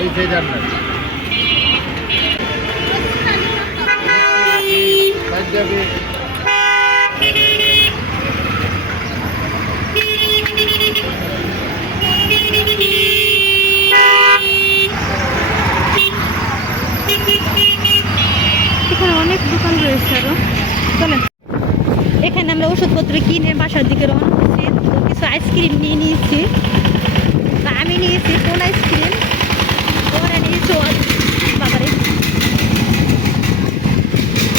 এই সেই জানবেন যাবে এখানে অনেক দোকান রয়েছে আরো। চলেন, এখানে আমরা ওষুধপত্র কিনে বাসার দিকে রওনা হচ্ছি। তো কিছু আইসক্রিম নিয়ে নিয়েছি। আমি নিয়েছি কোন আইসক্রিম, ওরা নিয়েছি বাবারে।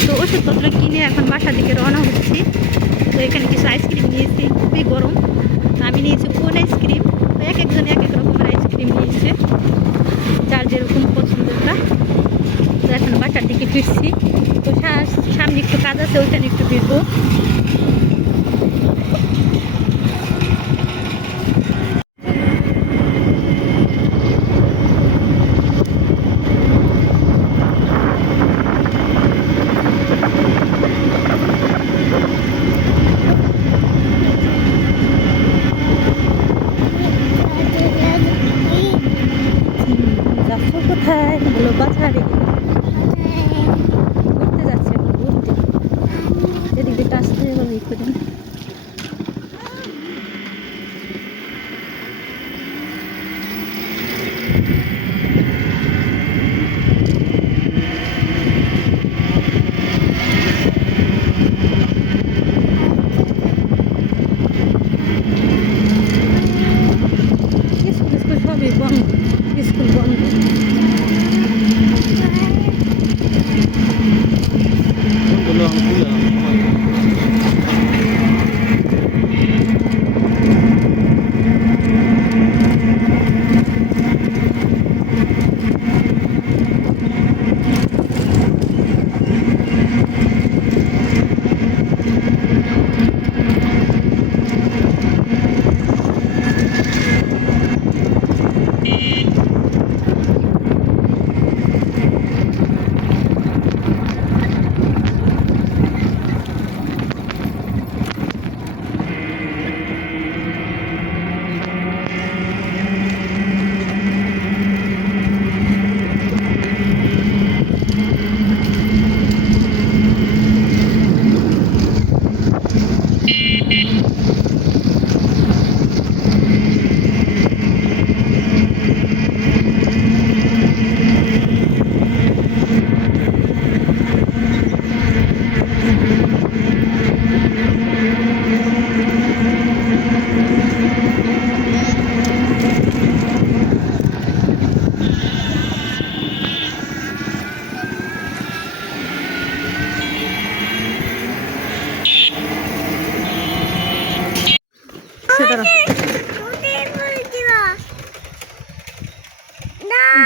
তো ওষুধপত্র কিনে এখন বাসার দিকে রওনা হচ্ছি। তো এখানে কিছু আইসক্রিম নিয়েছি, খুবই গরম। আমি নিয়েছি কোন আইসক্রিম। তো এক একজন এক এক রকমের আইসক্রিম নিয়েছে, যার যেরকম পছন্দটা। তো এখন বাসার দিকে ফিরছি। তো সামনে একটু কাজ আছে, ওইখানে একটু ফিরবো। যাচ্ছ কোথায়? বলো বাজারে ঘুরতে যাচ্ছে, ঘুরতে। এদিক দিয়ে টাচ হয়ে গেল করে। স্কুল স্কুল সবই বন্ধ, স্কুল বন্ধ।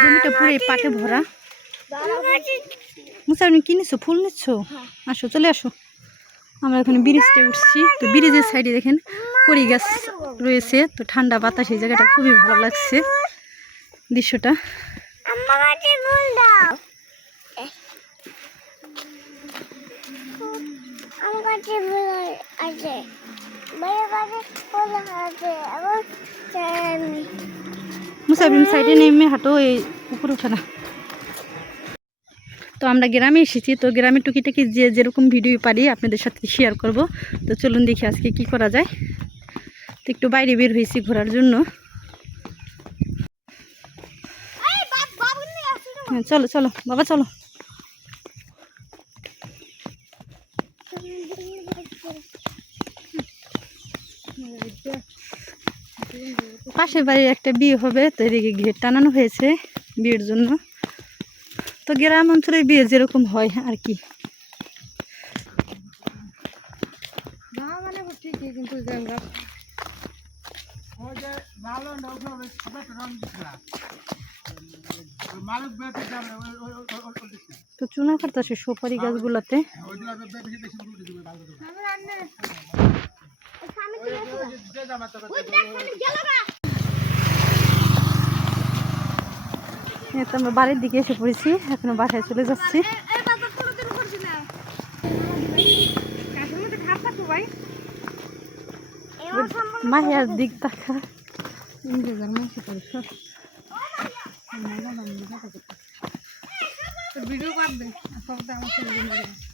জমিটা পুরো পাটে ভরা। মুসাফির কি নিচ্ছ? ফুল নিচ্ছ? আসো, চলে আসো। আমরা এখানে ব্রিজটা উঠছি। তো ব্রিজের সাইডে দেখেন কড়ি গাছ রয়েছে। তো ঠান্ডা বাতাস, এই জায়গাটা খুবই ভালো লাগছে দৃশ্যটা। মুসাফির সাইডে নেমে হাঁটো, এই উপরে ওঠে না। তো আমরা গ্রামে এসেছি। তো গ্রামের টুকিটাকি যেরকম ভিডিও পারি আপনাদের সাথে শেয়ার করব। তো চলুন দেখি আজকে কি করা যায়। তো একটু বাইরে বের হয়েছি ঘোরার জন্য। হ্যাঁ, চলো চলো বাবা, চলো। পাশের বাড়ির একটা বিয়ে হবে, তো এদিকে ঘের টানানো হয়েছে বিয়ের জন্য। তো গ্রাম অঞ্চলে বিয়ে যেরকম হয় আর কি। তো চুনা কাটতেছে সুপারি গাছগুলাতে। আমরা বাড়ির দিকে এসে পড়েছি, এখনো বাসায় চলে যাচ্ছি। মাহিয়ার দিক তাকা, ভিডিও করবে সব আমার